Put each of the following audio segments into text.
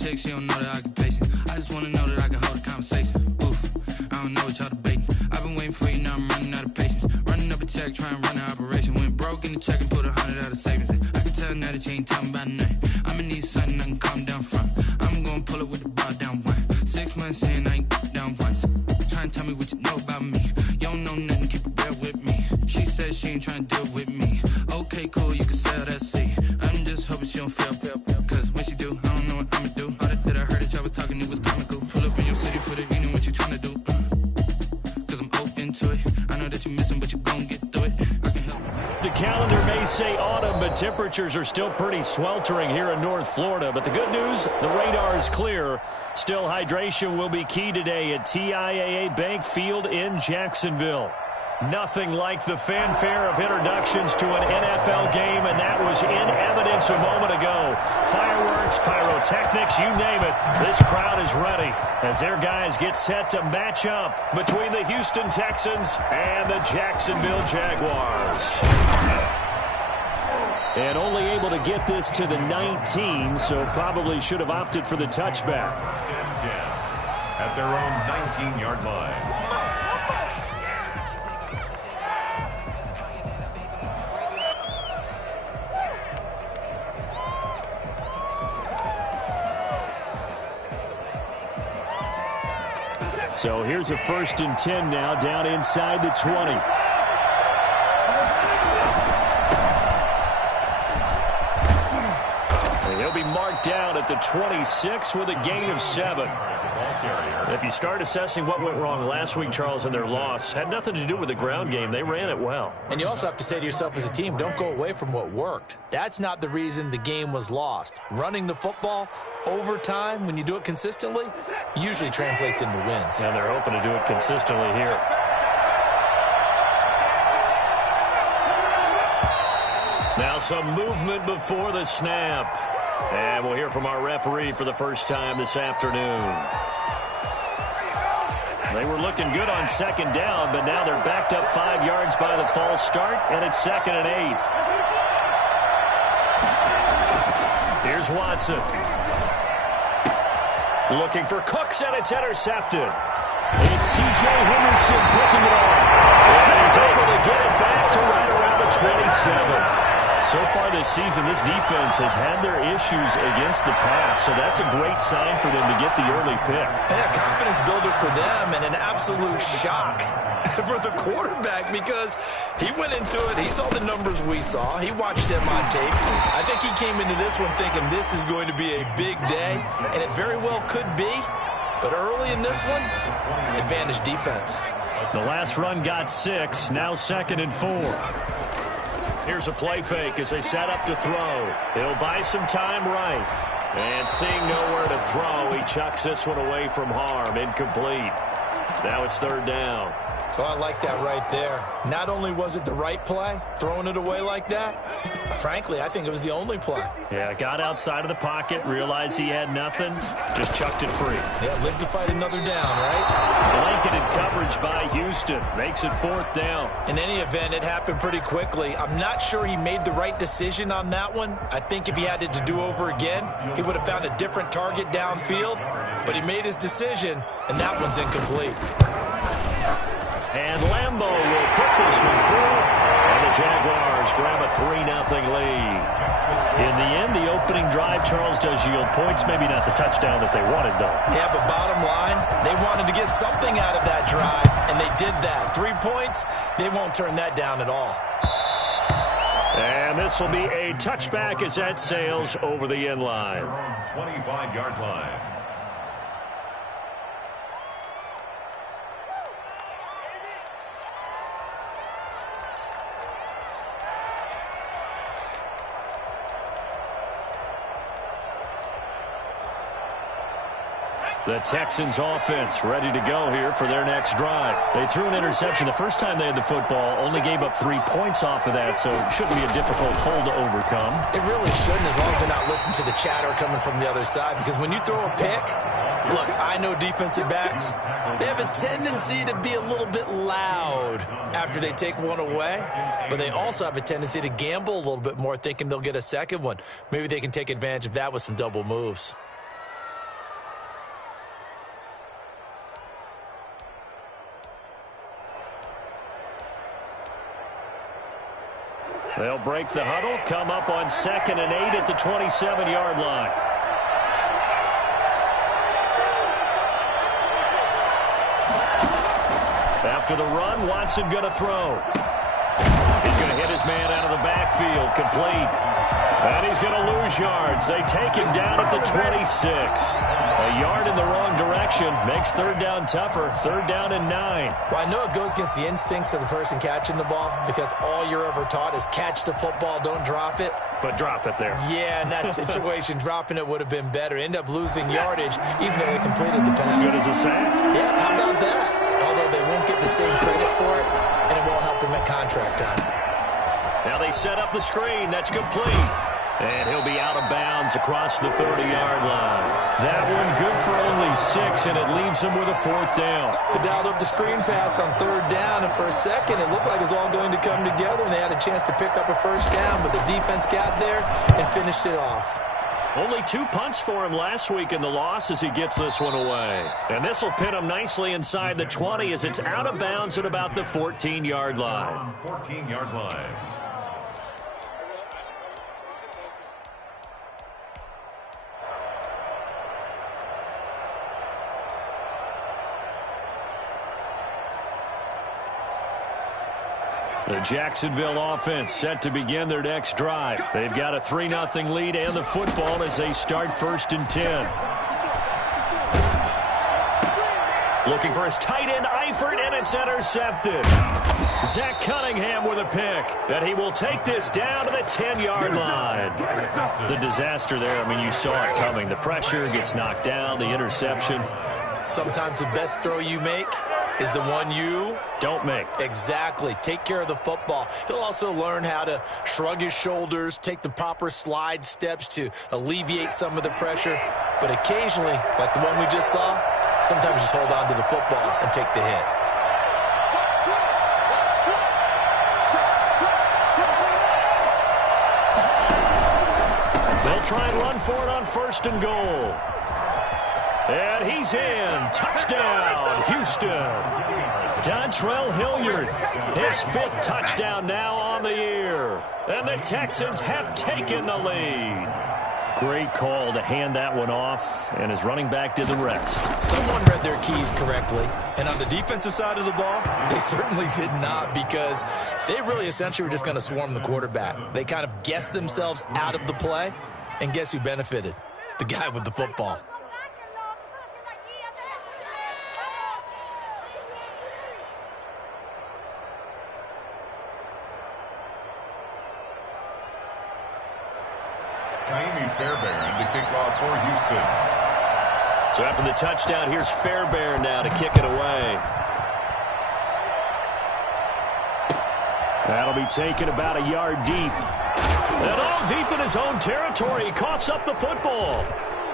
chick, she don't know that I can pace it. I just wanna know that I can hold a conversation. Oof, I don't know what y'all debating. I've been waiting for you, now I'm running out of patience. Running up a check, trying to run an operation. Went broke in the check and put 100 out of savings in. I can tell now that you ain't talking about nothing. I'ma need something I can calm down from. I'm gonna pull it with the bar down one. 6 months in, I ain't down once. Trying to tell me what you know about me. You don't know nothing, keep it real with me. She said she ain't trying to deal with me. Okay, cool, you can sell that seat. I'm just hoping she don't fail. Cause when she do, I don't know what I'ma do. All that I heard that y'all was talking, it was comical. Pull up in your city for the evening, what you trying to do? Cause I'm open to it. I know that you missing, but you gon' get through it. I can help. The calendar may say autumn, but temperatures are still pretty sweltering here in North Florida. But the good news, the radar is clear. Still, hydration will be key today at TIAA Bank Field in Jacksonville. Nothing like the fanfare of introductions to an NFL game, and that was in evidence a moment ago. Fireworks, pyrotechnics, you name it. This crowd is ready as their guys get set to match up between the Houston Texans and the Jacksonville Jaguars. And only able to get this to the 19, so probably should have opted for the touchback. At their own 19-yard line. So here's a 1st and 10 now, down inside the 20. And he'll be marked down at the 26 with a gain of 7. If you start assessing what went wrong last week, Charles, in their loss, had nothing to do with the ground game. They ran it well. And you also have to say to yourself as a team, don't go away from what worked. That's not the reason the game was lost. Running the football over time, when you do it consistently, usually translates into wins. And they're hoping to do it consistently here. Now some movement before the snap. And we'll hear from our referee for the first time this afternoon. They were looking good on 2nd down, but now they're backed up 5 yards by the false start, and it's 2nd and 8. Here's Watson. Looking for Cooks, and it's intercepted. It's C.J. Henderson picking it off. And he's able to get it back to right around the 27. So far this season, this defense has had their issues against the pass, so that's a great sign for them to get the early pick. Yeah, confidence builder for them and an absolute shock for the quarterback because he went into it. He saw the numbers we saw. He watched them on tape. I think he came into this one thinking this is going to be a big day, and it very well could be. But early in this one, advantage defense. The last run got 6, now 2nd and 4. Here's a play fake as they set up to throw. He'll buy some time right. And seeing nowhere to throw, he chucks this one away from harm. Incomplete. Now it's 3rd down. So I like that right there. Not only was it the right play, throwing it away like that, frankly, I think it was the only play. Yeah, got outside of the pocket, realized he had nothing, just chucked it free. Yeah, live to fight another down, right? Blanketed coverage by Houston. Makes it 4th down. In any event, it happened pretty quickly. I'm not sure he made the right decision on that one. I think if he had it to do over again, he would have found a different target downfield. But he made his decision, and that one's incomplete. And Lambo will put this one through. And the Jaguars grab a 3-0 lead. In the end, the opening drive, Charles, does yield points. Maybe not the touchdown that they wanted, though. Yeah, but bottom line, they wanted to get something out of that drive, and they did that. 3 points, they won't turn that down at all. And this will be a touchback as that sails over the end line. 25-yard line. The Texans offense ready to go here for their next drive. They threw an interception the first time they had the football, only gave up 3 points off of that, so it shouldn't be a difficult hole to overcome. It really shouldn't, as long as they're not listening to the chatter coming from the other side, because when you throw a pick, look, I know defensive backs, they have a tendency to be a little bit loud after they take one away, but they also have a tendency to gamble a little bit more, thinking they'll get a second one. Maybe they can take advantage of that with some double moves. They'll break the huddle, come up on 2nd and 8 at the 27-yard line. After the run, Watson going to throw. He's going to hit his man out of the backfield, complete. And he's going to lose yards. They take him down at the 26. A yard in the wrong direction makes third down tougher. Third down and 9. Well, I know it goes against the instincts of the person catching the ball because all you're ever taught is catch the football, don't drop it. But drop it there. Yeah, in that situation, dropping it would have been better. End up losing yardage even though they completed the pass. As good as a sack. Yeah, how about that? Although they won't get the same credit for it, and it won't help them at contract time. Now they set up the screen. That's complete. And he'll be out of bounds across the 30-yard line. That one good for only 6, and it leaves him with a 4th down. They dialed up the screen pass on 3rd down, and for a second it looked like it was all going to come together, and they had a chance to pick up a 1st down, but the defense got there and finished it off. Only 2 punts for him last week in the loss as he gets this one away. And this will pin him nicely inside the 20 as it's out of bounds at about the 14-yard line. 14-yard line. The Jacksonville offense set to begin their next drive. They've got a 3-0 lead and the football as they start 1st and 10. Looking for his tight end, Eifert, and it's intercepted. Zach Cunningham with a pick, and he will take this down to the 10-yard line. The disaster there, I mean, you saw it coming. The pressure gets knocked down, the interception. Sometimes the best throw you make is the one you don't make. Exactly. Take care of the football. He'll also learn how to shrug his shoulders, take the proper slide steps to alleviate some of the pressure. But occasionally, like the one we just saw, sometimes just hold on to the football and take the hit. They'll try and run for it on 1st and goal. And he's in. Touchdown, Houston. Dontrell Hilliard, his 5th touchdown now on the year. And the Texans have taken the lead. Great call to hand that one off, and his running back did the rest. Someone read their keys correctly, and on the defensive side of the ball, they certainly did not because they really essentially were just going to swarm the quarterback. They kind of guessed themselves out of the play, and guess who benefited? The guy with the football. Fairbairn to kick off for Houston. So after the touchdown, here's Fairbairn now to kick it away. That'll be taken about a yard deep. And all deep in his own territory. He coughs up the football.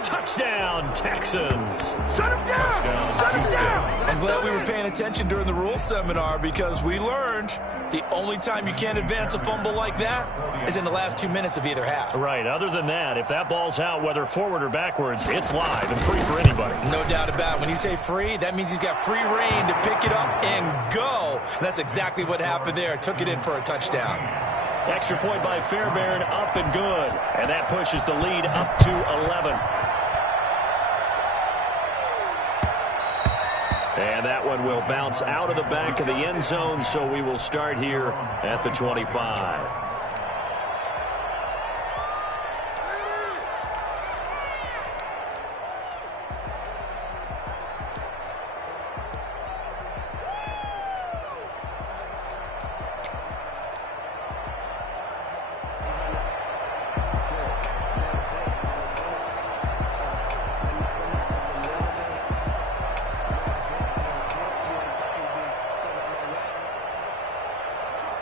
Touchdown, Texans. Shut him down! Shut him down! I'm glad we were paying attention during the rules seminar because we learned the only time you can't advance a fumble like that is in the last 2 minutes of either half. Right. Other than that, if that ball's out, whether forward or backwards, it's live and free for anybody. No doubt about it. When you say free, that means he's got free reign to pick it up and go. And that's exactly what happened there. Took it in for a touchdown. Extra point by Fairbairn, up and good. And that pushes the lead up to 11. And that one will bounce out of the back of the end zone, so we will start here at the 25.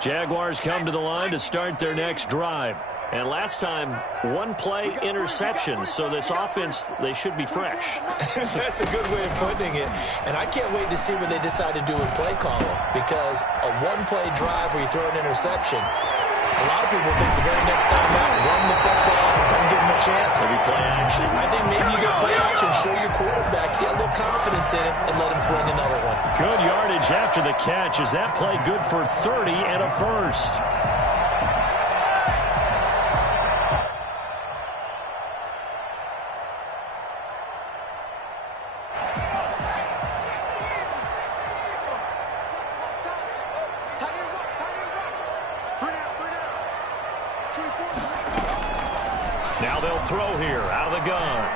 Jaguars come to the line to start their next drive. And last time, 1-play interceptions. So this offense, they should be fresh. That's a good way of putting it. And I can't wait to see what they decide to do with play calling. Because a 1-play drive where you throw an interception, a lot of people think the very next time out, run the football, don't give them a chance. Maybe play action. I think maybe you go play action, show your quarterback, get a little confidence in it, and let him fling another one. Good yardage after the catch. Is that play good for 30 and a first? throw here out of the gun.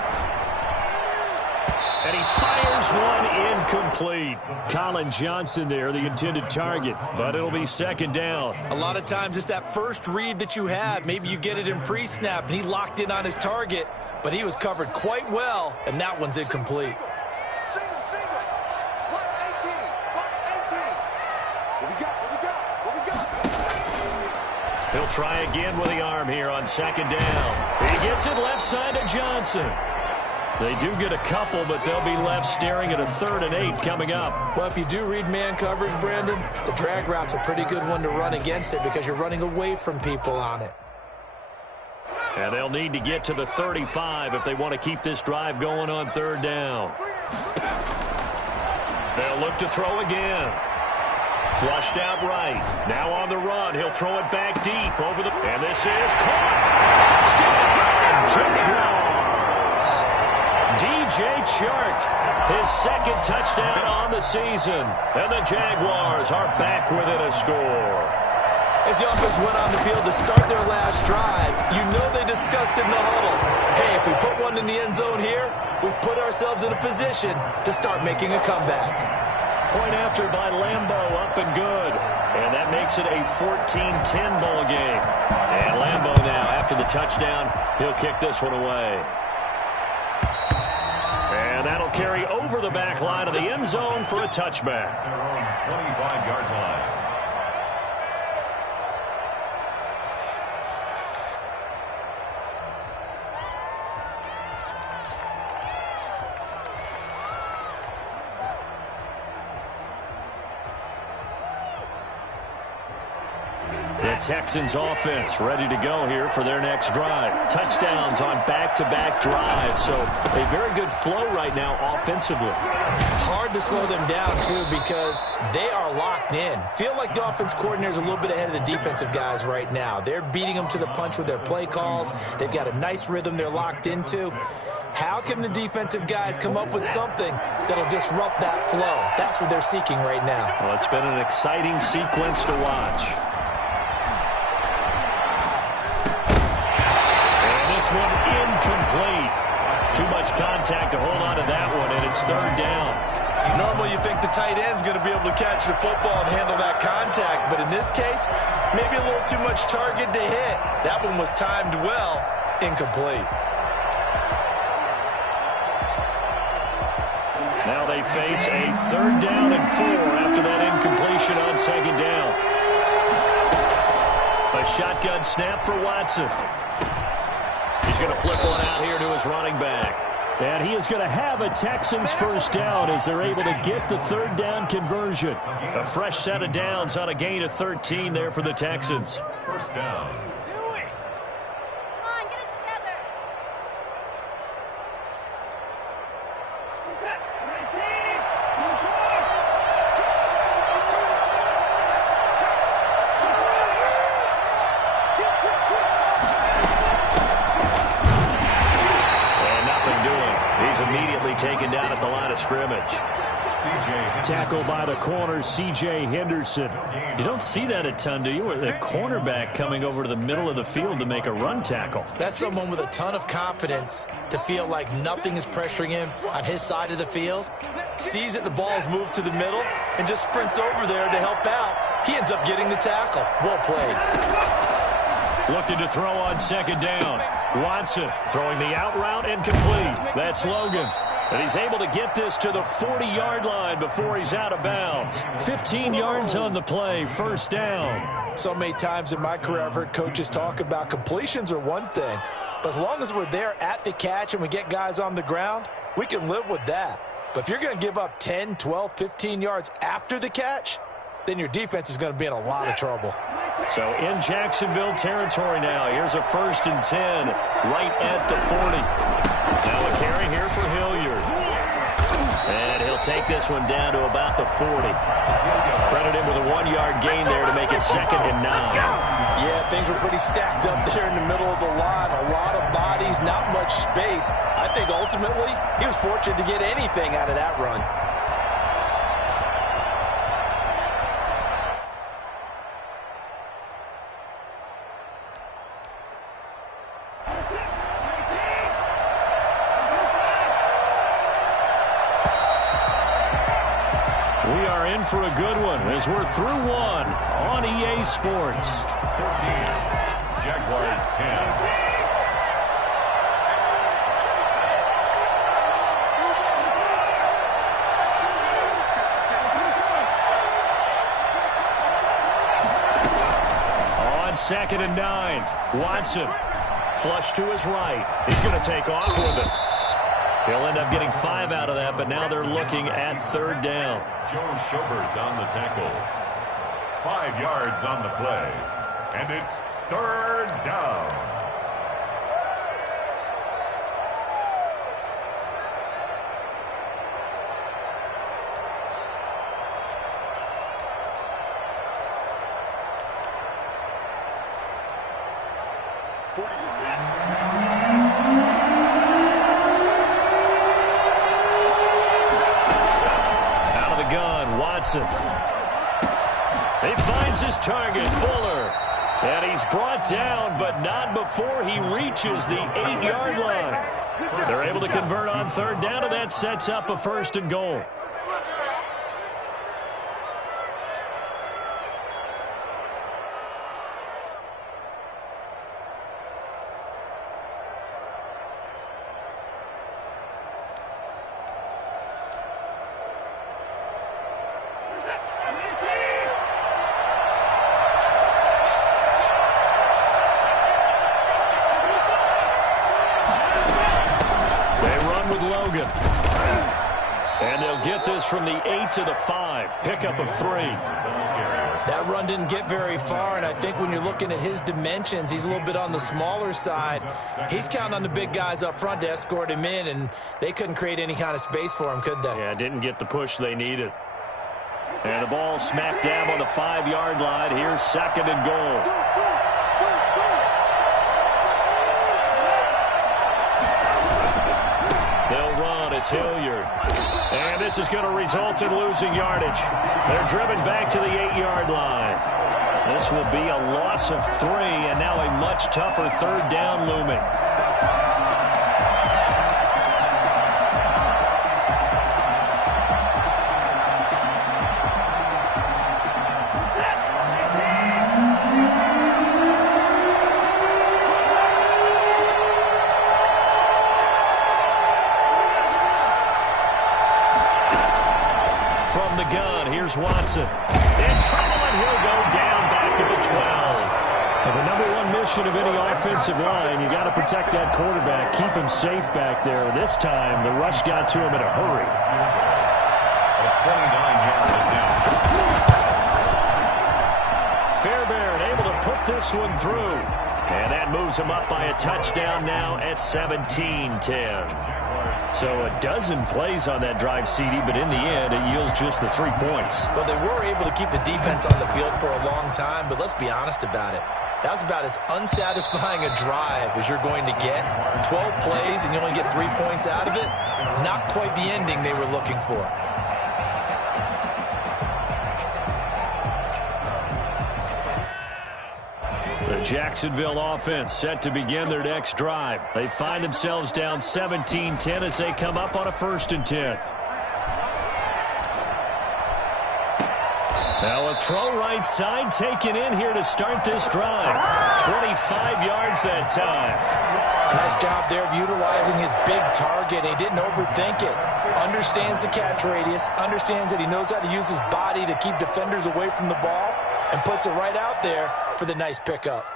And he fires one incomplete. Colin Johnson there, the intended target, but it'll be second down. A lot of times it's that first read that you have. Maybe you get it in pre-snap, and he locked in on his target, but he was covered quite well, and that one's incomplete. He'll try again with the arm here on second down. He gets it left side to Johnson. They do get a couple, but they'll be left staring at a 3rd and 8 coming up. Well, if you do read man coverage, Brandon, the drag route's a pretty good one to run against it because you're running away from people on it. And they'll need to get to the 35 if they want to keep this drive going on 3rd down. They'll look to throw again. Flushed out right. Now on the run. He'll throw it back deep over the... And this is caught. Touchdown, Jaguars. DJ Chark, his second touchdown on the season. And the Jaguars are back within a score. As the offense went on the field to start their last drive, you know they discussed in the huddle, hey, if we put one in the end zone here, we've put ourselves in a position to start making a comeback. Point after by Lambeau, up and good. And that makes it a 14-10 ball game. And Lambeau now, after the touchdown, he'll kick this one away. And that'll carry over the back line of the end zone for a touchback. 25-yard line. The Texans offense ready to go here for their next drive. Touchdowns on back-to-back drives, so a very good flow right now offensively. Hard to slow them down, too, because they are locked in. Feel like the offense coordinator is a little bit ahead of the defensive guys right now. They're beating them to the punch with their play calls. They've got a nice rhythm they're locked into. How can the defensive guys come up with something that'll disrupt that flow? That's what they're seeking right now. Well, it's been an exciting sequence to watch. This one incomplete. Too much contact to hold on to that one, and it's 3rd down. Normally you think the tight end's going to be able to catch the football and handle that contact, but in this case, maybe a little too much target to hit. That one was timed well, incomplete. Now they face a 3rd down and 4 after that incompletion on second down. A shotgun snap for Watson. He's going to flip one out here to his running back. And he is going to have a Texans first down as they're able to get the 3rd down conversion. A fresh set of downs on a gain of 13 there for the Texans. First down. Taken down at the line of scrimmage. Tackle by the corner, C.J. Henderson. You don't see that a ton, do you? The cornerback coming over to the middle of the field to make a run tackle. That's someone with a ton of confidence to feel like nothing is pressuring him on his side of the field. Sees that the ball's moved to the middle and just sprints over there to help out. He ends up getting the tackle. Well played. Looking to throw on second down. Watson throwing the out route incomplete. That's Logan. And he's able to get this to the 40-yard line before he's out of bounds. 15 yards on the play, first down. So many times in my career I've heard coaches talk about completions are one thing. But as long as we're there at the catch and we get guys on the ground, we can live with that. But if you're going to give up 10, 12, 15 yards after the catch, then your defense is going to be in a lot of trouble. So in Jacksonville territory now. Here's a 1st and 10 right at the 40. Now a carry here for Hilliard. And he'll take this one down to about the 40. Credit him with a 1-yard gain there to make it 2nd and 9. Yeah, things were pretty stacked up there in the middle of the line. A lot of bodies, not much space. I think ultimately he was fortunate to get anything out of that run. We are in for a good one as we're through one on EA Sports. 14. Jaguars 10. Second and 9. Watson. Flush to his right. He's going to take off with it. He'll end up getting 5 out of that, but now they're looking at third down. Joe Schobert on the tackle. 5 yards on the play. And it's third down. Out of the gun, Watson. He finds his target, Fuller. And he's brought down, but not before he reaches the 8-yard line. They're able to convert on third down, and that sets up a first and goal. And they'll get this from the 8 to the 5. Pickup of 3. That run didn't get very far, and I think when you're looking at his dimensions, he's a little bit on the smaller side. He's counting on the big guys up front to escort him in, and they couldn't create any kind of space for him, could they? Yeah, didn't get the push they needed. And the ball smack dab on the 5-yard line. Here's second and goal. It's Hilliard. And this is going to result in losing yardage. They're driven back to the 8-yard line. This will be a loss of 3, and now a much tougher third down looming. Watson in trouble, and he'll go down back at the 12. Well, the number one mission of any offensive line, you got to protect that quarterback, keep him safe back there. This time, the rush got to him in a hurry. A 29-yard attempt. Fairbairn able to put this one through, and that moves him up by a touchdown now at 17-10. So a dozen plays on that drive, CD, but in the end, it yields just the 3 points. Well, they were able to keep the defense on the field for a long time, but let's be honest about it. That was about as unsatisfying a drive as you're going to get. 12 plays and you only get 3 points out of it. Not quite the ending they were looking for. The Jacksonville offense set to begin their next drive. They find themselves down 17-10 as they come up on a 1st and 10. Now a throw right side taken in here to start this drive. 25 yards that time. Nice job there of utilizing his big target. He didn't overthink it. Understands the catch radius. Understands that he knows how to use his body to keep defenders away from the ball. And puts it right out there for the nice pickup.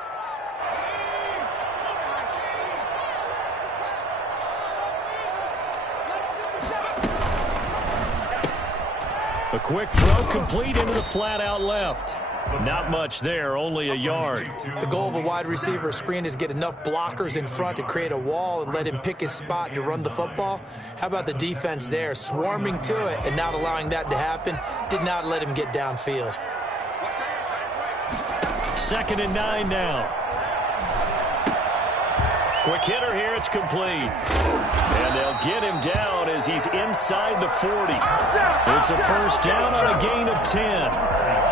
A quick throw complete into the flat out left. Not much there, only a yard. The goal of a wide receiver screen is get enough blockers in front to create a wall and let him pick his spot to run the football. How about the defense there, swarming to it and not allowing that to happen? Did not let him get downfield. 2nd and 9 now. Quick hitter here, it's complete. And they'll get him down as he's inside the 40. It's a first down on a gain of 10.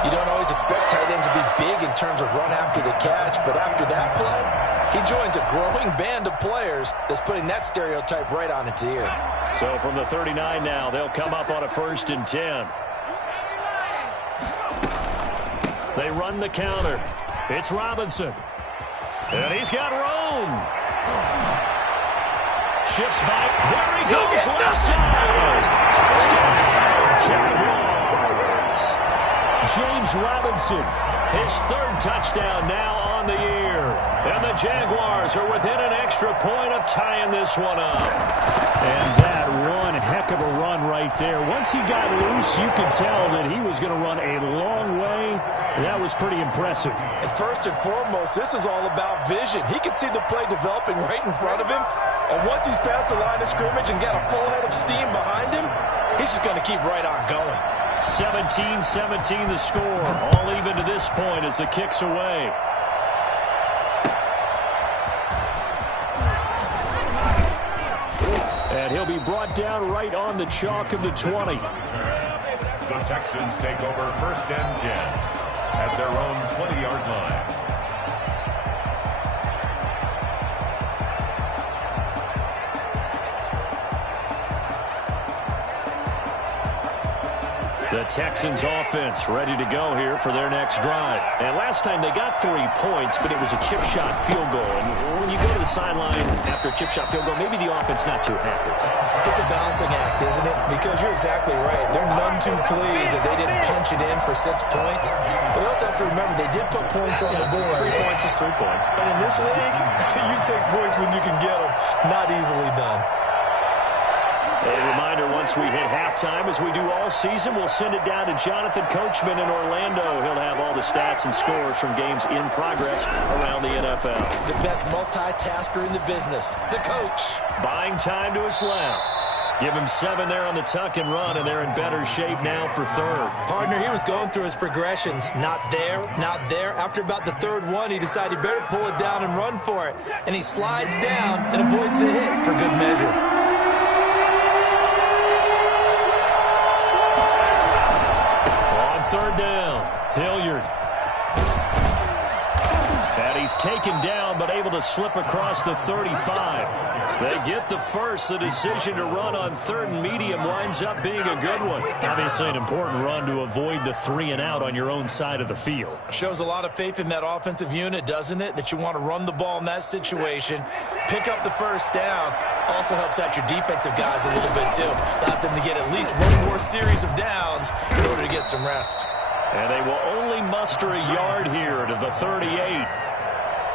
You don't always expect tight ends to be big in terms of run after the catch, but after that play, he joins a growing band of players that's putting that stereotype right on its ear. So from the 39 now, they'll come up on a 1st and 10. They run the counter. It's Robinson. And he's got room. Shifts back. There he goes, left side. Touchdown, Jaguars. James Robinson, his third touchdown now on the year. And the Jaguars are within an extra point of tying this one up. And that one heck of a run right there. Once he got loose, you could tell that he was going to run a long way. That was pretty impressive. And first and foremost, this is all about vision. He can see the play developing right in front of him. And once he's past the line of scrimmage and got a full head of steam behind him, he's just going to keep right on going. 17-17 the score. All even to this point as the kick's away. And he'll be brought down right on the chalk of the 20. The Texans take over 1st and 10 at their own 20-yard line. The Texans offense ready to go here for their next drive. And last time they got 3 points, but it was a chip shot field goal. And when you go to the sideline after a chip shot field goal, maybe the offense not too happy. It's a balancing act, isn't it? Because you're exactly right. They're none too pleased that they didn't punch it in for 6 points. But you also have to remember they did put points on the board. 3 points is 3 points. And in this league, you take points when you can get them. Not easily done. A reminder, once we hit halftime, as we do all season, we'll send it down to Jonathan Coachman in Orlando. He'll have all the stats and scores from games in progress around the NFL. The best multitasker in the business, the coach. Buying time to his left. Give him 7 there on the tuck and run, and they're in better shape now for third. Partner, he was going through his progressions. Not there, not there. After about the third one, he decided he better pull it down and run for it. And he slides down and avoids the hit for good measure. Third down, Hilliard. And he's taken down, but able to slip across the 35. They get the first. The decision to run on 3rd and medium winds up being a good one. Obviously an important run to avoid the 3 and out on your own side of the field. Shows a lot of faith in that offensive unit, doesn't it? That you want to run the ball in that situation. Pick up the first down. Also helps out your defensive guys a little bit, too. Allows them to get at least one more series of downs in order to get some rest. And they will only muster a yard here to the 38.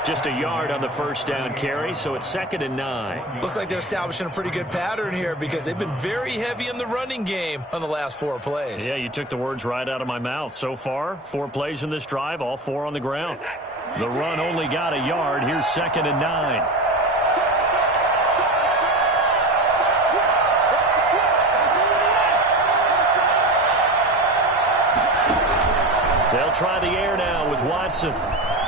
Just a yard on the first down carry, so it's 2nd and 9. Looks like they're establishing a pretty good pattern here because they've been very heavy in the running game on the last 4 plays. Yeah, you took the words right out of my mouth. So far, 4 plays in this drive, all 4 on the ground. The run only got a yard. Here's 2nd and 9. They'll try the air now with Watson.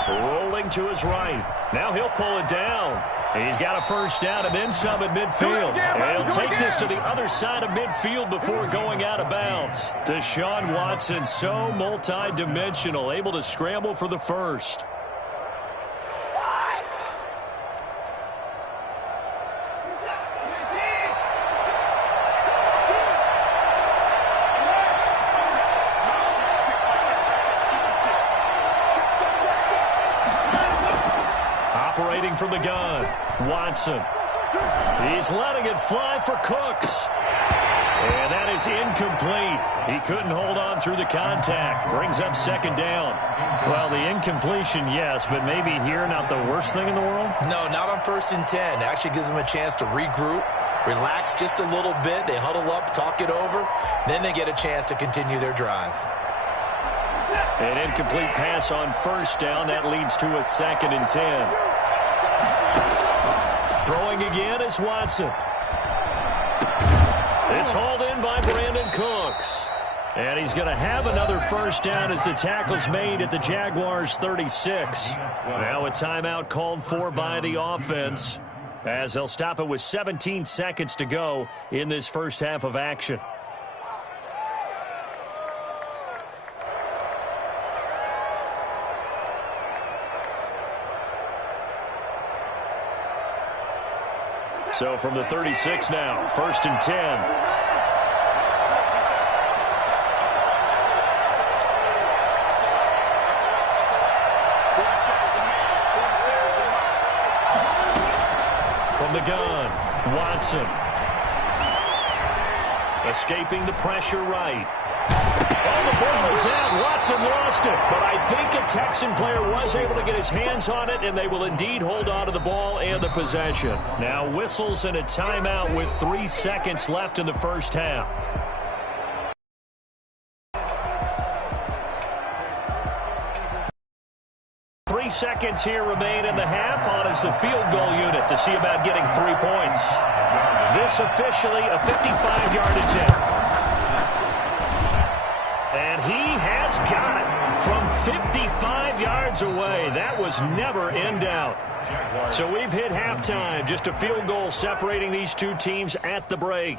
Rolling to his right. Now he'll pull it down. He's got a first down and then some at midfield. And he'll take this to the other side of midfield before going out of bounds. Deshaun Watson, so multi-dimensional, able to scramble for the first. Operating from the gun, Watson. He's letting it fly for Cooks. And that is incomplete. He couldn't hold on through the contact. Brings up 2nd down. Well, the incompletion, yes, but maybe here not the worst thing in the world? No, not on 1st and 10. Actually gives them a chance to regroup, relax just a little bit. They huddle up, talk it over. Then they get a chance to continue their drive. An incomplete pass on 1st down. That leads to a 2nd and 10. Throwing again is Watson. It's hauled in by Brandon Cooks. And he's going to have another first down as the tackle's made at the Jaguars' 36. Now a timeout called for by the offense, as they'll stop it with 17 seconds to go in this first half of action. So from the 36 now, 1st and 10. From the gun, Watson. Escaping the pressure right. Oh, the ball is out. Watson lost it. But I think a Texan player was able to get his hands on it, and they will indeed hold on to the ball and the possession. Now whistles and a timeout with 3 seconds left in the first half. Seconds here remain in the half. On is the field goal unit to see about getting 3 points. This officially a 55-yard attempt. And he has got it from 55 yards away. That was never in doubt. So we've hit halftime. Just a field goal separating these two teams at the break.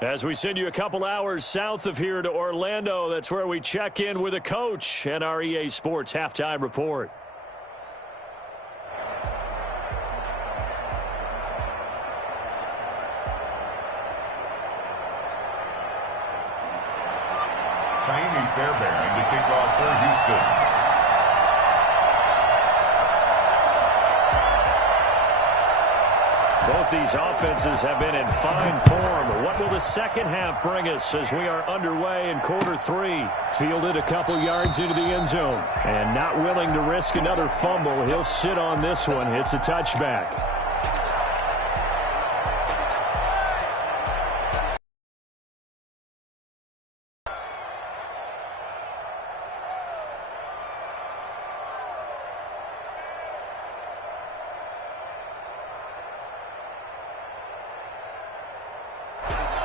As we send you a couple hours south of here to Orlando, that's where we check in with a coach and our EA Sports halftime report. Fairbairn to kick off for Houston. Both these offenses have been in fine form. What will the second half bring us as we are underway in quarter 3? Fielded a couple yards into the end zone. And not willing to risk another fumble. He'll sit on this one. It's a touchback.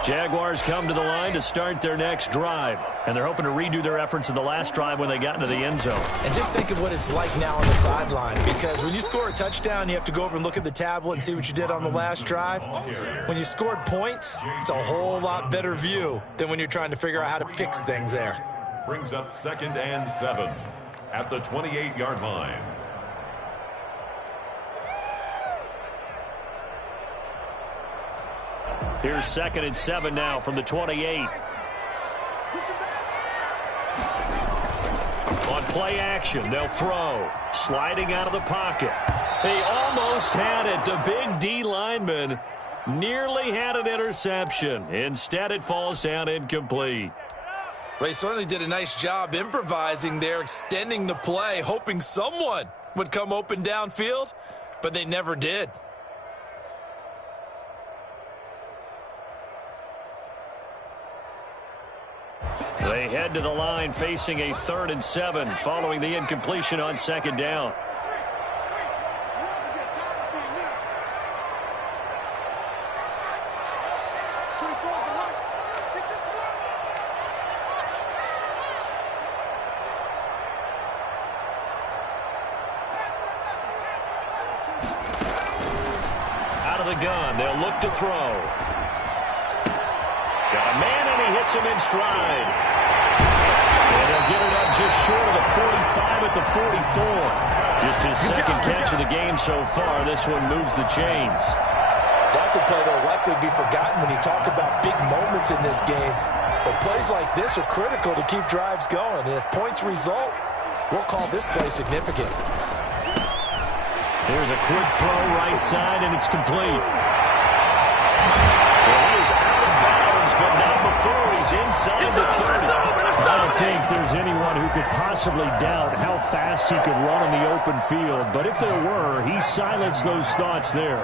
Jaguars come to the line to start their next drive. And they're hoping to redo their efforts in the last drive when they got into the end zone. And just think of what it's like now on the sideline. Because when you score a touchdown, you have to go over and look at the tablet and see what you did on the last drive. When you scored points, it's a whole lot better view than when you're trying to figure out how to fix things there. Brings up 2nd and 7 at the 28-yard line. Here's 2nd and 7 now from the 28. On play action, they'll throw. Sliding out of the pocket. They almost had it. The big D lineman nearly had an interception. Instead, it falls down incomplete. They certainly did a nice job improvising there, extending the play, hoping someone would come open downfield, but they never did. They head to the line facing a 3rd and 7 following the incompletion on 2nd down. Out of the gun, they'll look to throw. Got a man and he hits him in stride. And he'll get it up just short of the 45 at the 44. Just his second catch of the game so far. This one moves the chains. That's a play that will likely be forgotten when you talk about big moments in this game. But plays like this are critical to keep drives going. And if points result, we'll call this play significant. There's a quick throw right side, and it's complete. Well, he is out of bounds, but not before he's inside the 30. I don't think there's anyone who could possibly doubt how fast he could run on the open field. But if there were, he silenced those thoughts there.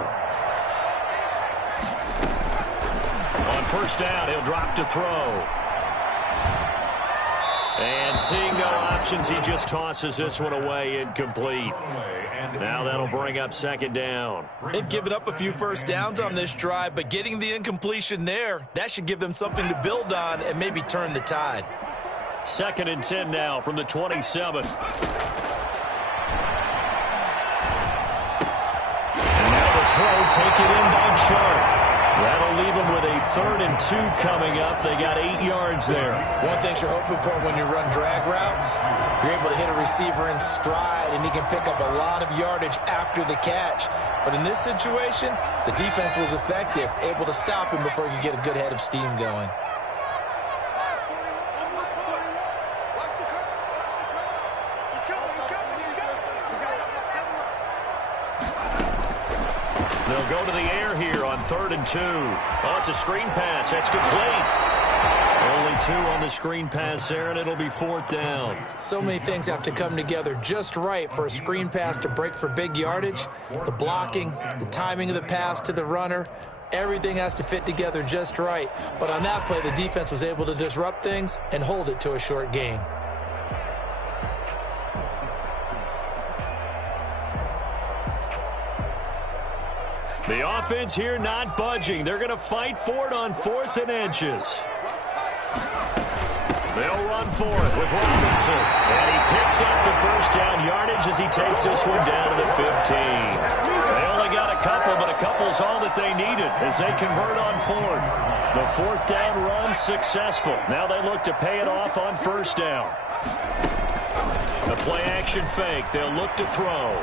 On 1st down, he'll drop to throw. And seeing no options, he just tosses this one away, incomplete. Now that'll bring up 2nd down. They've given up a few first downs on this drive, but getting the incompletion there, that should give them something to build on and maybe turn the tide. 2nd and 10 now from the 27. And now the throw taken in by Chark. That'll leave them with a 3rd and 2 coming up. They got 8 yards there. One thing you're hoping for when you run drag routes, you're able to hit a receiver in stride, and he can pick up a lot of yardage after the catch. But in this situation, the defense was effective, able to stop him before he could get a good head of steam going. They'll go to the air here on 3rd and 2. Oh, it's a screen pass. That's complete. Only 2 on the screen pass there, and it'll be 4th down. So many things have to come together just right for a screen pass to break for big yardage. The blocking, the timing of the pass to the runner, everything has to fit together just right. But on that play, the defense was able to disrupt things and hold it to a short gain. The offense here not budging. They're going to fight for it on 4th and inches. They'll run for it with Robinson. And he picks up the first down yardage as he takes this one down to the 15. They only got a couple, but a couple's all that they needed as they convert on 4th. The 4th down run successful. Now they look to pay it off on 1st down. A play action fake. They'll look to throw.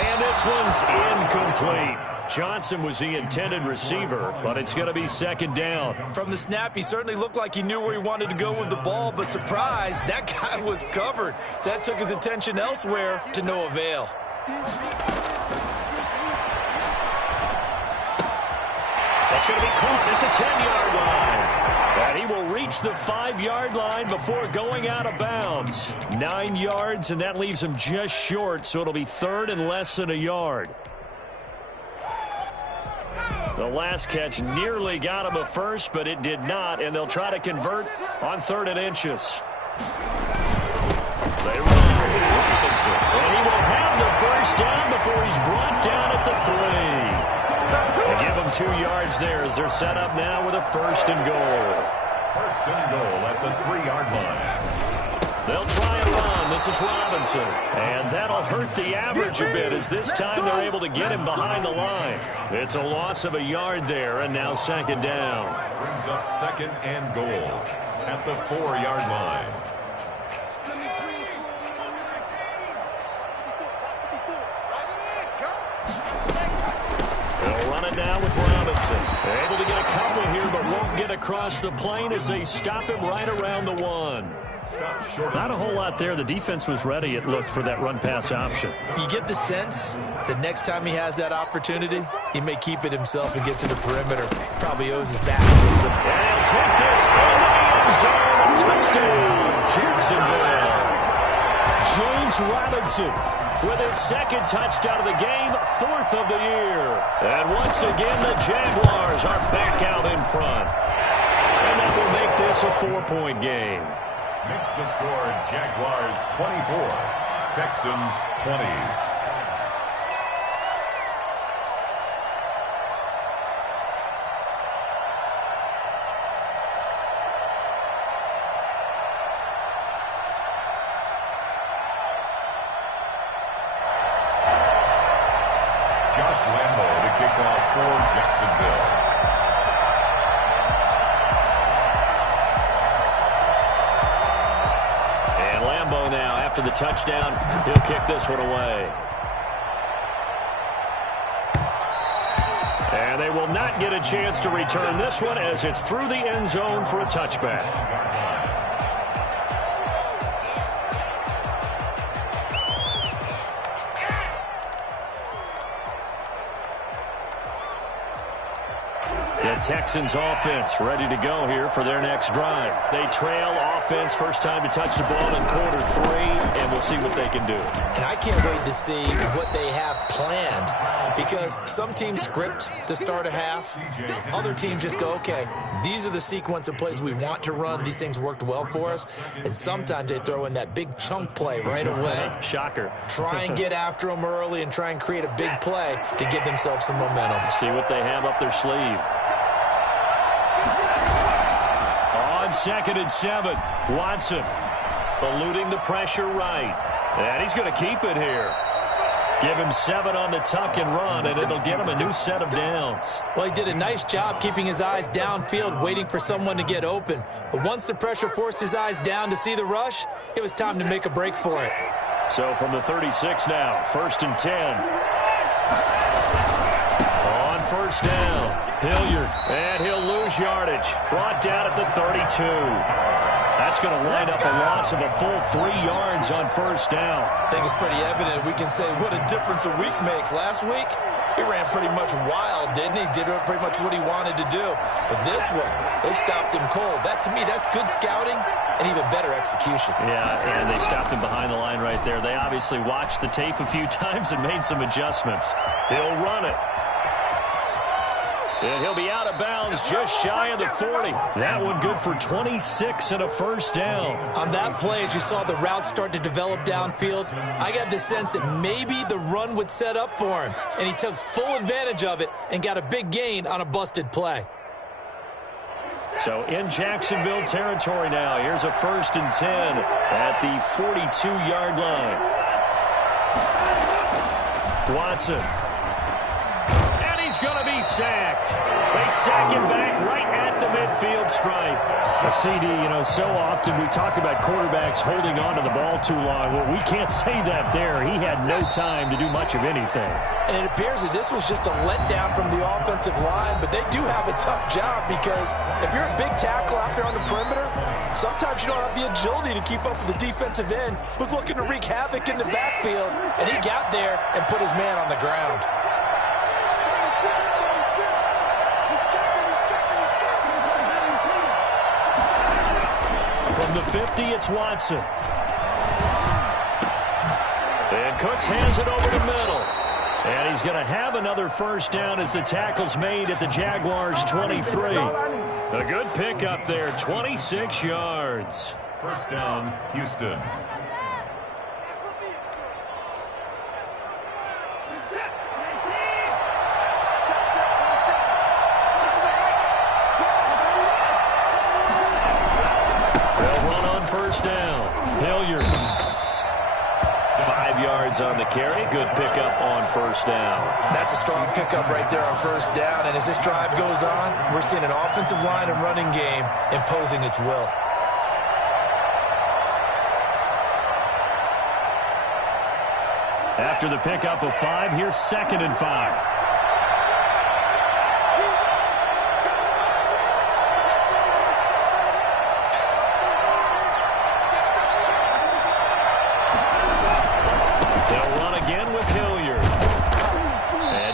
And this one's incomplete. Johnson was the intended receiver, but it's going to be 2nd down. From the snap, he certainly looked like he knew where he wanted to go with the ball, but surprise, that guy was covered. So that took his attention elsewhere to no avail. That's going to be caught at the 10-yard line. And he will reach the 5-yard line before going out of bounds. 9 yards, and that leaves him just short, so it'll be 3rd and less than a yard. The last catch nearly got him a first, but it did not, and they'll try to convert on 3rd and inches. They run Robinson, and he will have the first down before he's brought down at the 3. They give him 2 yards there as they're set up now with a 1st and goal. 1st and goal at the 3-yard line. They'll try and run. This is Robinson. And that'll hurt the average a bit as this time they're able to get him behind the line. It's a loss of a yard there, and now 2nd down. Brings up 2nd and goal at the 4-yard line. They'll run it now with Robinson. They're able to get a couple here, but won't get across the plane as they stop him right around the 1. Not a whole lot there. The defense was ready, it looked, for that run-pass option. You get the sense that next time he has that opportunity, he may keep it himself and get to the perimeter. Probably owes his back a little bit. And he'll take this into the end zone. Touchdown, Jacksonville. James Robinson with his 2nd touchdown of the game, 4th of the year. And once again, the Jaguars are back out in front. And that will make this a 4-point game. Makes the score Jaguars 24, Texans 20. Josh Lambo to kick off for Jacksonville. Now, after the touchdown, he'll kick this one away. And they will not get a chance to return this one as it's through the end zone for a touchback. The Texans offense ready to go here for their next drive. They trail offense, first time to touch the ball in quarter 3, and we'll see what they can do. And I can't wait to see what they have planned, because some teams script to start a half. Other teams just go, okay, these are the sequence of plays we want to run. These things worked well for us. And sometimes they throw in that big chunk play right away. Shocker. Try and get after them early and try and create a big play to give themselves some momentum. See what they have up their sleeve. On 2nd and 7, Watson eluding the pressure right. And he's going to keep it here. Give him 7 on the tuck and run, and it'll get him a new set of downs. Well, he did a nice job keeping his eyes downfield, waiting for someone to get open. But once the pressure forced his eyes down to see the rush, it was time to make a break for it. So from the 36 now, 1st and 10. On 1st down, Hilliard, and he'll lose yardage. Brought down at the 32. That's going to wind up a loss of a full 3 yards on first down. I think it's pretty evident. We can say what a difference a week makes. Last week, he ran pretty much wild, didn't he? Did pretty much what he wanted to do. But this one, they stopped him cold. That, to me, that's good scouting and even better execution. Yeah, and they stopped him behind the line right there. They obviously watched the tape a few times and made some adjustments. He'll run it. And he'll be out of bounds just shy of the 40. That one good for 26 and a first down. On that play, as you saw the route start to develop downfield, I got the sense that maybe the run would set up for him. And he took full advantage of it and got a big gain on a busted play. So in Jacksonville territory now. Here's a 1st and 10 at the 42-yard line. Watson. He's going to be sacked. They sack him back right at the midfield stripe. A CD, so often we talk about quarterbacks holding on to the ball too long. Well, we can't say that there. He had no time to do much of anything. And it appears that this was just a letdown from the offensive line, but they do have a tough job because if you're a big tackle out there on the perimeter, sometimes you don't have the agility to keep up with the defensive end who's looking to wreak havoc in the backfield, and he got there and put his man on the ground. From the 50, it's Watson. And Cooks hands it over the middle. And he's going to have another first down as the tackle's made at the Jaguars' 23. A good pickup there, 26 yards. First down, Houston. First down. Hilliard. 5 yards on the carry. Good pickup on first down. That's a strong pickup right there on first down. And as this drive goes on, we're seeing an offensive line and running game imposing its will. After the pickup of 5, here's 2nd and 5.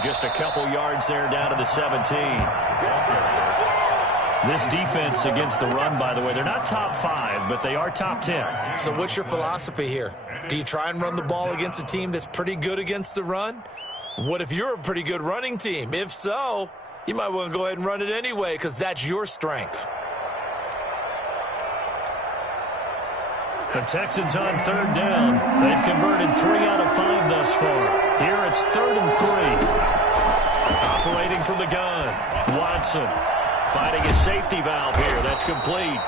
Just a couple yards there down to the 17. This defense against the run, by the way, they're not top 5, but they are top 10. So what's your philosophy here? Do you try and run the ball against a team that's pretty good against the run? What if you're a pretty good running team? If so, you might want to go ahead and run it anyway because that's your strength. The Texans on 3rd down. They've converted 3 out of 5 thus far. Here it's 3rd and 3. Operating from the gun. Watson finding a safety valve here. That's complete.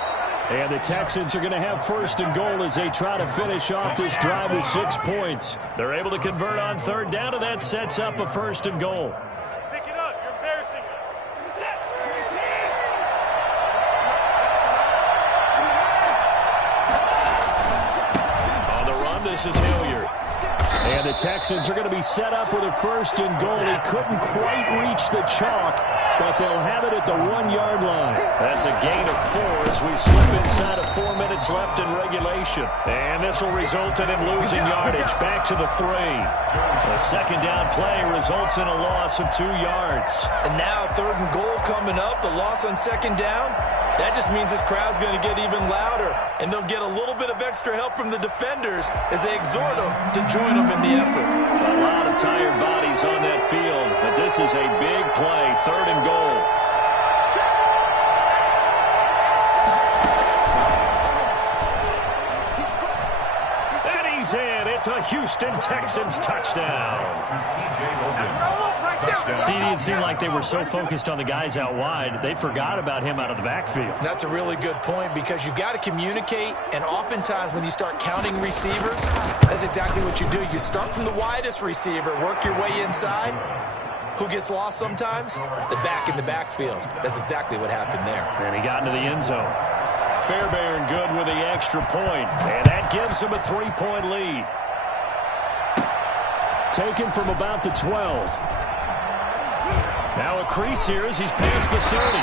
And the Texans are going to have 1st and goal as they try to finish off this drive with 6 points. They're able to convert on 3rd down, and that sets up a 1st and goal. Pick it up. You're embarrassing us. This is Hilliard. And the Texans are going to be set up with a 1st and goal. He couldn't quite reach the chalk, but they'll have it at the 1-yard line. That's a gain of 4 as we slip inside of 4 minutes left in regulation. And this will result in him losing yardage back to the 3. A 2nd down play results in a loss of 2 yards. And now 3rd and goal coming up. The loss on 2nd down. That just means this crowd's going to get even louder, and they'll get a little bit of extra help from the defenders as they exhort them to join them in the effort. A lot of tired bodies on that field, but this is a big play, 3rd and goal. And he's in. It's a Houston Texans touchdown. CD, it seemed like they were so focused on the guys out wide, they forgot about him out of the backfield. That's a really good point because you've got to communicate, and oftentimes when you start counting receivers, that's exactly what you do. You start from the widest receiver, work your way inside. Who gets lost sometimes? The back in the backfield. That's exactly what happened there. And he got into the end zone. Fairbairn good with the extra point, and that gives him a 3-point lead. Taken from about the 12. Now a crease here as he's past the 30.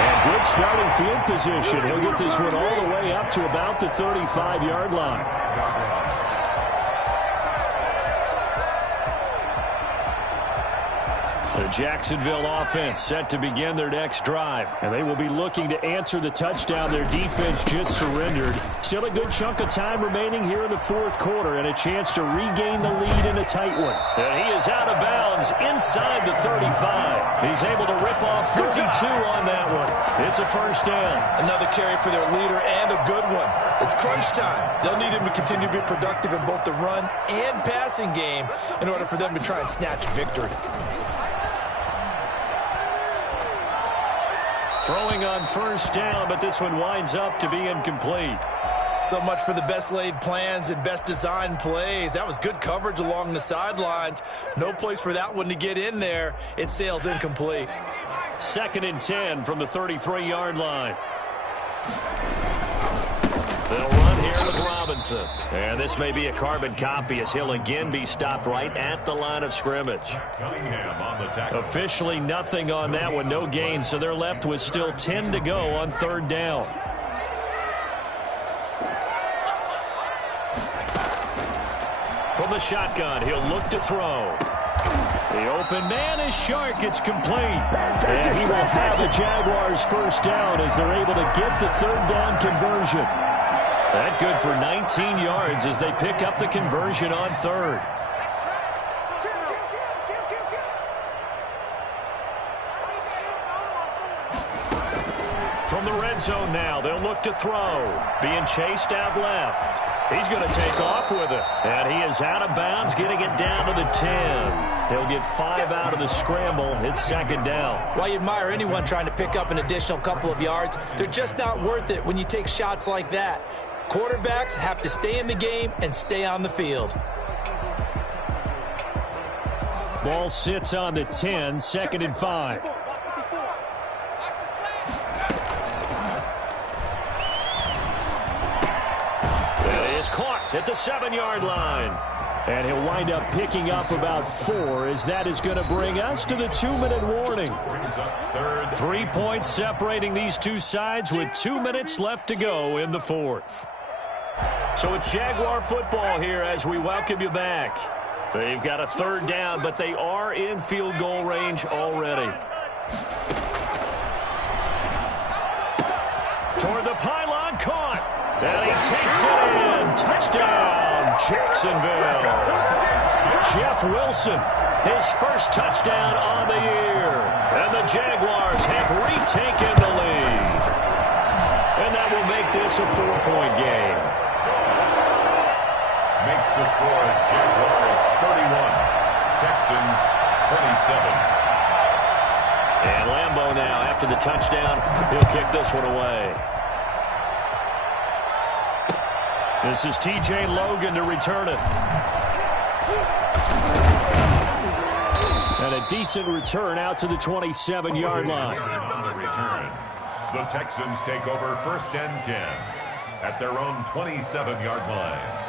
And good starting field position. He'll get this one all the way up to about the 35-yard line. The Jacksonville offense set to begin their next drive. And they will be looking to answer the touchdown their defense just surrendered. Still a good chunk of time remaining here in the fourth quarter and a chance to regain the lead in a tight one. And he is out of bounds inside the 35. He's able to rip off 32 on that one. It's a first down. Another carry for their leader and a good one. It's crunch time. They'll need him to continue to be productive in both the run and passing game in order for them to try and snatch victory. Throwing on first down, but this one winds up to be incomplete. So much for the best laid plans and best designed plays. That was good coverage along the sidelines. No place for that one to get in there. It sails incomplete. 2nd and 10 from the 33-yard line. They'll run here with Robinson. And this may be a carbon copy as he'll again be stopped right at the line of scrimmage. Cunningham on the tackle. Officially nothing on that one, no gain, so they're left with still 10 to go on 3rd down. From the shotgun, he'll look to throw. The open man is Shark. It's complete. And he will have the Jaguars first down as they're able to get the 3rd down conversion. That good for 19 yards as they pick up the conversion on 3rd. From the red zone now, they'll look to throw. Being chased out left. He's going to take off with it. And he is out of bounds, getting it down to the 10. He'll get 5 out of the scramble. It's 2nd down. While you admire anyone trying to pick up an additional couple of yards, they're just not worth it when you take shots like that. Quarterbacks have to stay in the game and stay on the field. Ball sits on the 10, 2nd and 5. That is caught at the 7-yard line. And he'll wind up picking up about 4 as that is going to bring us to the 2-minute warning. 3 points separating these two sides with 2 minutes left to go in the 4th. So it's Jaguar football here as we welcome you back. They've got a 3rd down, but they are in field goal range already. Toward the pylon, caught. And he takes it in. Touchdown, Jacksonville. Jeff Wilson, his first touchdown on the year. And the Jaguars have retaken the lead. And that will make this a 4-point game. Makes the score Jaguars 31, Texans 27. And Lambeau now, after the touchdown, he'll kick this one away. This is T.J. Logan to return it. And a decent return out to the 27-yard line. On the return, the Texans take over 1st and 10 at their own 27-yard line.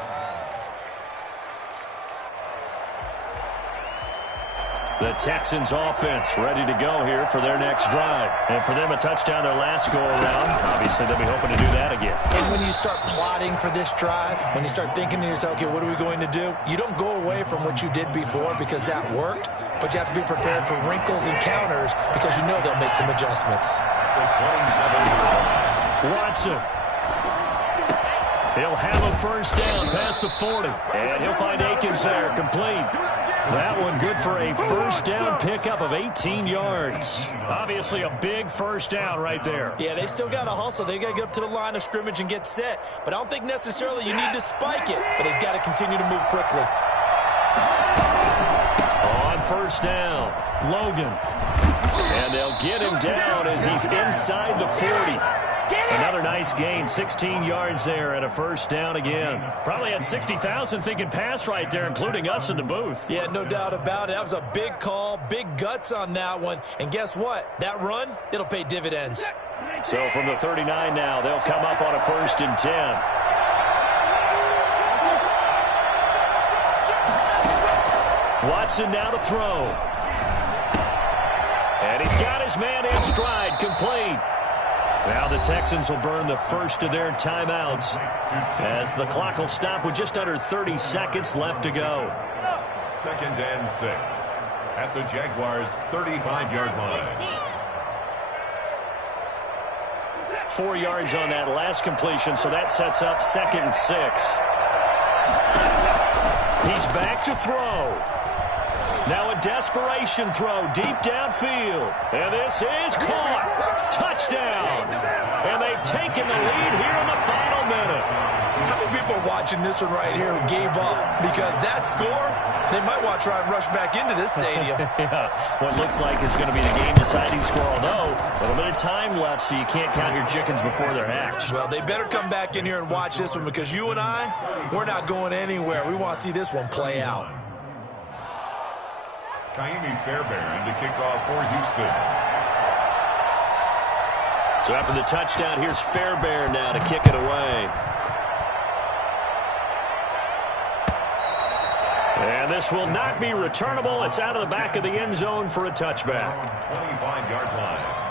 The Texans offense ready to go here for their next drive. And for them, a touchdown their last go-around. Obviously, they'll be hoping to do that again. And when you start plotting for this drive, when you start thinking to yourself, okay, what are we going to do? You don't go away from what you did before because that worked, but you have to be prepared for wrinkles and counters because you know they'll make some adjustments. The 27-yard line. Watson. He'll have a first down past the 40. And he'll find Akins there, complete. That one good for a first down pickup of 18 yards. Obviously a big first down right there. Yeah, they still got to hustle. They got to get up to the line of scrimmage and get set. But I don't think necessarily you need to spike it. But they've got to continue to move quickly. On first down, Logan. And they'll get him down as he's inside the 40. Another nice gain, 16 yards there and a first down again. Probably had 60,000 thinking pass right there, including us in the booth. Yeah, no doubt about it. That was a big call, big guts on that one. And guess what? That run, it'll pay dividends. So from the 39 now, they'll come up on a 1st and 10. Watson now to throw. And he's got his man in stride, complete. Now the Texans will burn the first of their timeouts as the clock will stop with just under 30 seconds left to go. 2nd and 6 at the Jaguars' 35-yard line. 4 yards on that last completion, so that sets up 2nd and 6. He's back to throw. Now a desperation throw deep downfield. And this is caught. Touchdown. And they've taken the lead here in the final minute. How many people are watching this one right here who gave up? Because that score, they might want to try and rush back into this stadium. Yeah, what looks like is going to be the game-deciding score, although a little bit of time left, so you can't count your chickens before they're hatched. Well, they better come back in here and watch this one because you and I, we're not going anywhere. We want to see this one play out. Kaimi Fairbairn to kick off for Houston. So after the touchdown, here's Fairbairn now to kick it away. And this will not be returnable. It's out of the back of the end zone for a touchback. 25-yard line.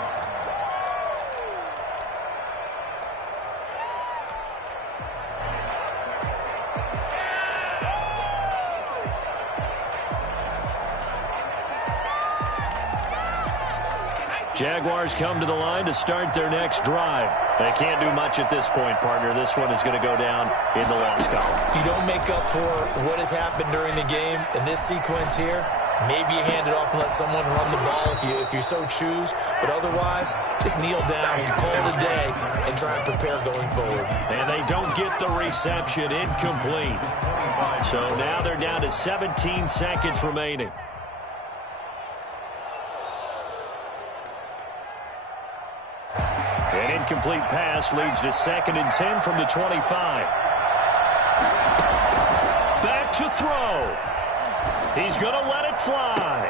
Jaguars come to the line to start their next drive. They can't do much at this point, partner. This one is going to go down in the loss column. You don't make up for what has happened during the game in this sequence here. Maybe you hand it off and let someone run the ball if you so choose. But otherwise, just kneel down and call it a day and try and prepare going forward. And they don't get the reception. Incomplete. So now they're down to 17 seconds remaining. An incomplete pass leads to 2nd and 10 from the 25. Back to throw. He's going to let it fly.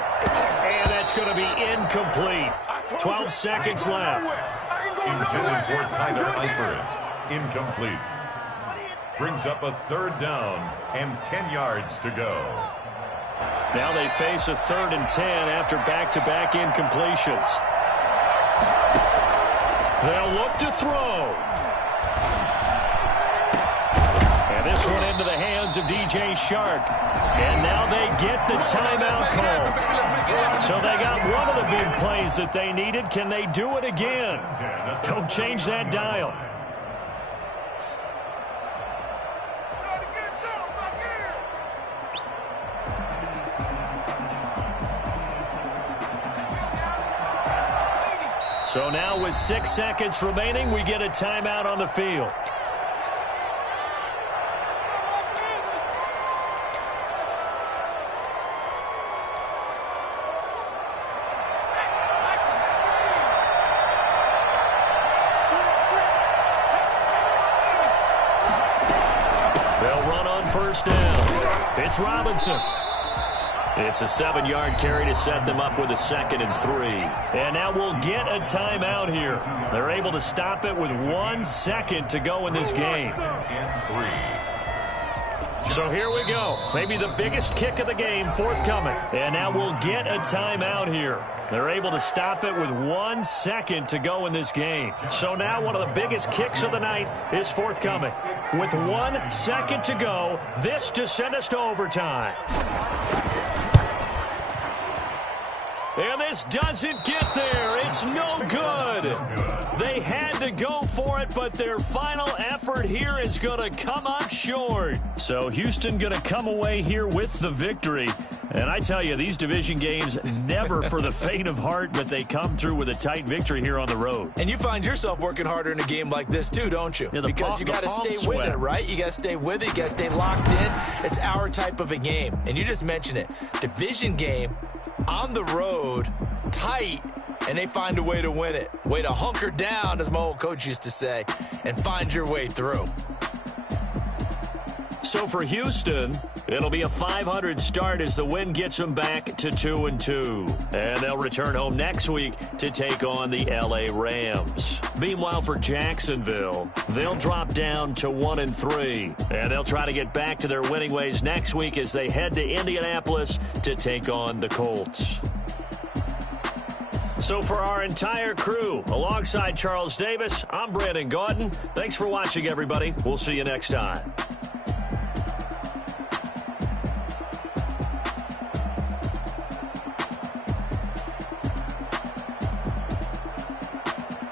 And that's going to be incomplete. 12 seconds left. Intended for Tyler Eifert. Incomplete. Brings up a 3rd down and 10 yards to go. Now they face a 3rd and 10 after back-to-back incompletions. They'll look to throw. And this one into the hands of DJ Shark. And now they get the timeout call. So they got one of the big plays that they needed. Can they do it again? Don't change that dial. So now with 6 seconds remaining, we get a timeout on the field. They'll run on 1st down. It's Robinson. It's a 7-yard carry to set them up with a 2nd and 3. And now we'll get a timeout here. They're able to stop it with 1 second to go in this game. So here we go. Maybe the biggest kick of the game forthcoming. And now we'll get a timeout here. They're able to stop it with 1 second to go in this game. So now one of the biggest kicks of the night is forthcoming. With 1 second to go, this to send us to overtime. And this doesn't get there. It's no good. They had to go for it, but their final effort here is going to come up short. So Houston going to come away here with the victory. And I tell you, these division games never for the faint of heart, but they come through with a tight victory here on the road. And you find yourself working harder in a game like this too, don't you? Yeah, because you got to stay with it, right? You got to stay with it. You got to stay locked in. It's our type of a game. And you just mentioned it. Division game on the road, tight, and they find a way to win it. Way to hunker down, as my old coach used to say, and find your way through. So for Houston, it'll be a .500 start as the win gets them back to 2-2. And they'll return home next week to take on the LA Rams. Meanwhile, for Jacksonville, they'll drop down to 1-3. And they'll try to get back to their winning ways next week as they head to Indianapolis to take on the Colts. So for our entire crew, alongside Charles Davis, I'm Brandon Gaudin. Thanks for watching, everybody. We'll see you next time.